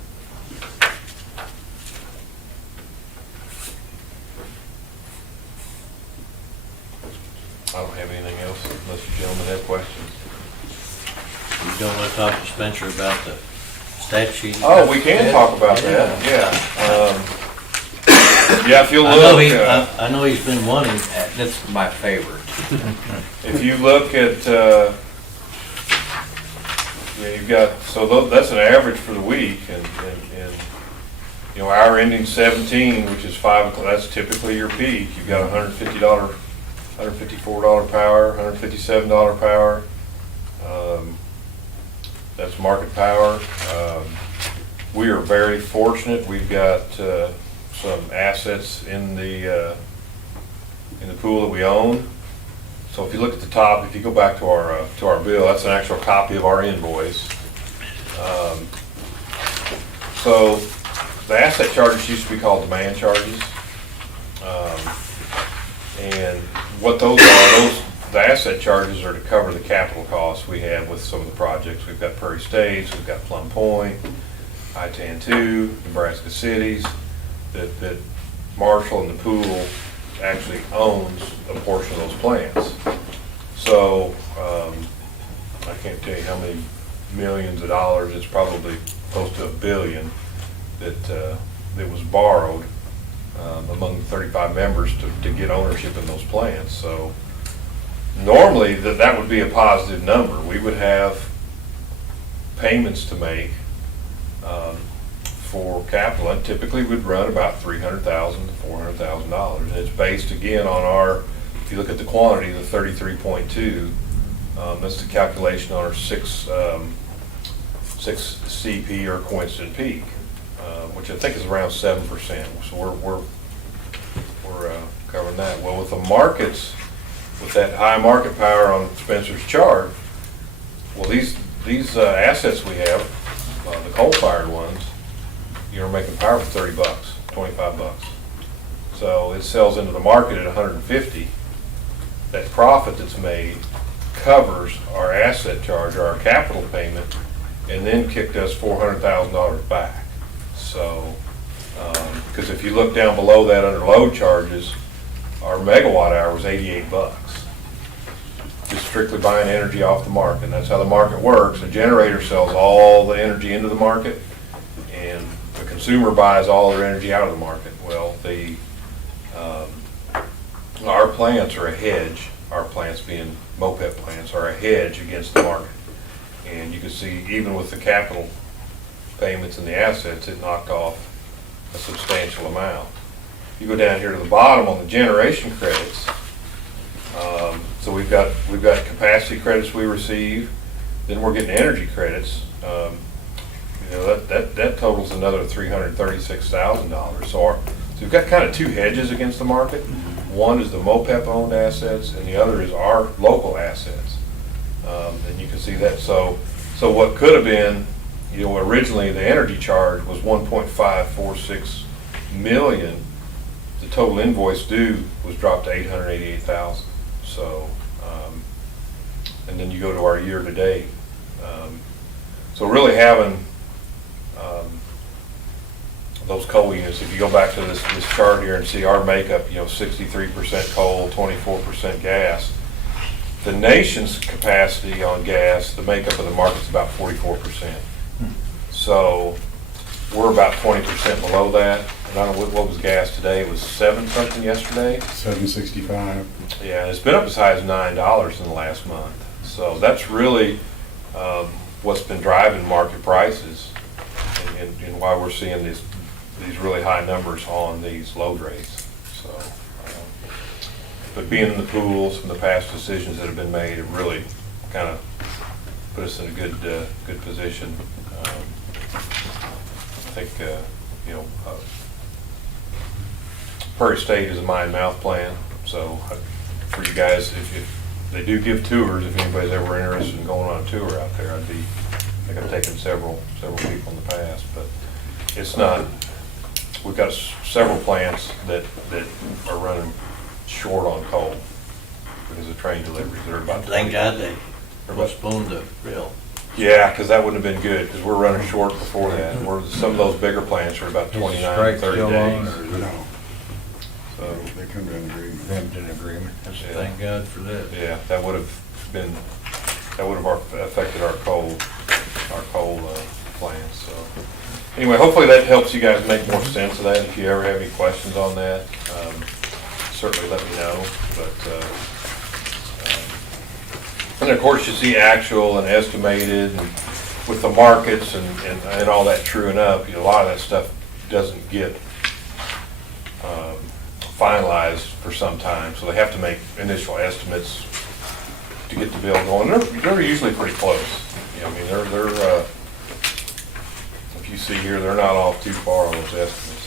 I don't have anything else unless you gentlemen have questions. You don't want to talk to Spencer about the stat sheet? Oh, we can talk about that, yeah. Yeah, if you'll I know look, I know he's been wanting, That's my favorite. if you look at, yeah, you've got, so that's an average for the week, and you know, hour ending 17, which is 5 o'clock, that's typically your peak. You've got $154 power, $157 power. That's market power. We are very fortunate. We've got some assets in the pool that we own. So if you look at the top, if you go back to our bill, that's an actual copy of our invoice. So the asset charges used to be called demand charges. And what those are, the asset charges are to cover the capital costs we have with some of the projects. We've got Prairie States, we've got Plum Point, I-10-2, Nebraska Cities, that Marshall and the pool actually owns a portion of those plants. So I can't tell you how many millions of dollars, it's probably close to $1 billion that was borrowed among the 35 members to get ownership in those plants. So normally that would be a positive number. We would have payments to make for capital, and typically would run about $300,000 to $400,000. And it's based again on if you look at the quantity, the 33.2, that's the calculation on our 6 CP or coincident peak, which I think is around 7%. So we're covering that. Well, with the markets, with that high market power on Spencer's chart, well, these assets we have, the coal-fired ones, you're making power for $30, $25. So it sells into the market at 150. That profit that's made covers our asset charge or our capital payment, and then kicked us $400,000 back. So, because if you look down below that under load charges, our megawatt hour was $88. Just strictly buying energy off the market. And that's how the market works. A generator sells all the energy into the market, and the consumer buys all their energy out of the market. Well, our plants are a hedge. Our plants, being MOPEP plants, are a hedge against the market. And you can see, even with the capital payments and the assets, it knocked off a substantial amount. You go down here to the bottom on the generation credits. So we've got capacity credits we receive, then we're getting energy credits. that totals another $336,000. So we've got kind of two hedges against the market. One is the MOPEP-owned assets, and the other is our local assets. And you can see that. So what could have been, originally the energy charge was 1.546 million. The total invoice due was dropped to 888,000. So, and then you go to our year to date. So really having those coal units, if you go back to this chart here and see our makeup, 63% coal, 24% gas. The nation's capacity on gas, the makeup of the market's about 44%. So we're about 20% below that. And I don't know what was gas today. It was 7 something yesterday. 765. Yeah, and it's been up as high as $9 in the last month. So that's really what's been driving market prices, and why we're seeing these really high numbers on these load rates. So, but being in the pools and the past decisions that have been made, it really kind of put us in a good position. I think Prairie State is a mine-mouth plan, so for you guys, if they do give tours, if anybody's ever interested in going on a tour out there, I think I've taken several people in the past, but it's not. We've got several plants that are running short on coal because of train deliveries. They're about Thank God they postponed the bill. Yeah, because that wouldn't have been good, because we're running short before that. Some of those bigger plants are about 29, 30 days. No, So, they come to an agreement. Come to an agreement. Thank God for that. yeah, that would have affected our coal plants. So, anyway, hopefully that helps you guys make more sense of that. If you ever have any questions on that, certainly let me know. But and of course, you see actual and estimated, and with the markets and all that truing up, a lot of that stuff doesn't get finalized for some time, so they have to make initial estimates to get the bill going. They're usually pretty close. I mean, they're if you see here, they're not off too far on those estimates.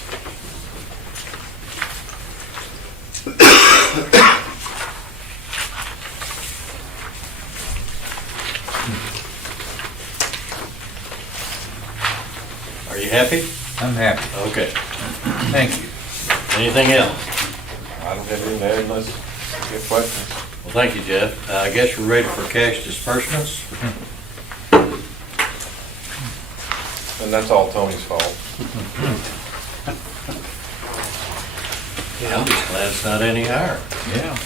Are you happy? I'm happy. Okay. Thank you. Anything else? I don't have anything to add unless you have questions. Well, thank you, Jeff. I guess we're ready for cash disbursements. And that's all Tony's fault. I'm just glad it's not any higher. Yeah.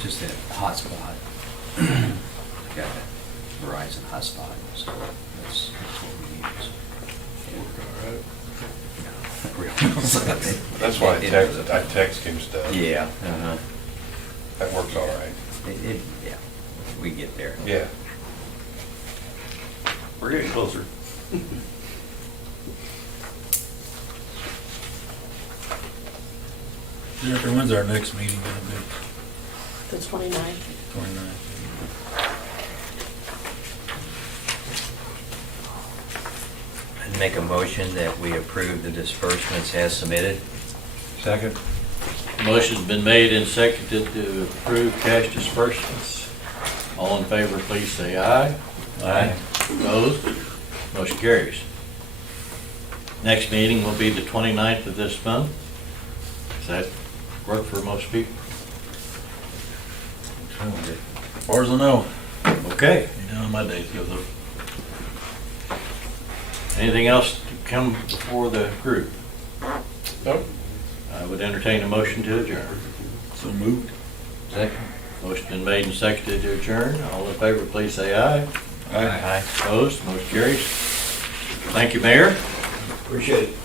Just that hotspot. Got a Verizon hotspot, so that's what we use. That's why I text him stuff. Yeah, uh-huh. That works all right. Yeah, we get there. Yeah. We're getting closer. Jennifer, when's our next meeting gonna be? The 29th. 29th. I'd make a motion that we approve the disbursements as submitted. Second? Motion's been made and seconded to approve cash disbursements. All in favor, please say aye. Aye. Opposed? Motion carries. Next meeting will be the 29th of this month. Does that work for most people? As far as I know, Okay. none of my days goes up. Anything else to come before the group? Nope. I would entertain a motion to adjourn. So moved. Second. Motion been made and seconded to adjourn. All in favor, please say aye. Aye. Opposed? Motion carries. Thank you, Mayor. Appreciate it.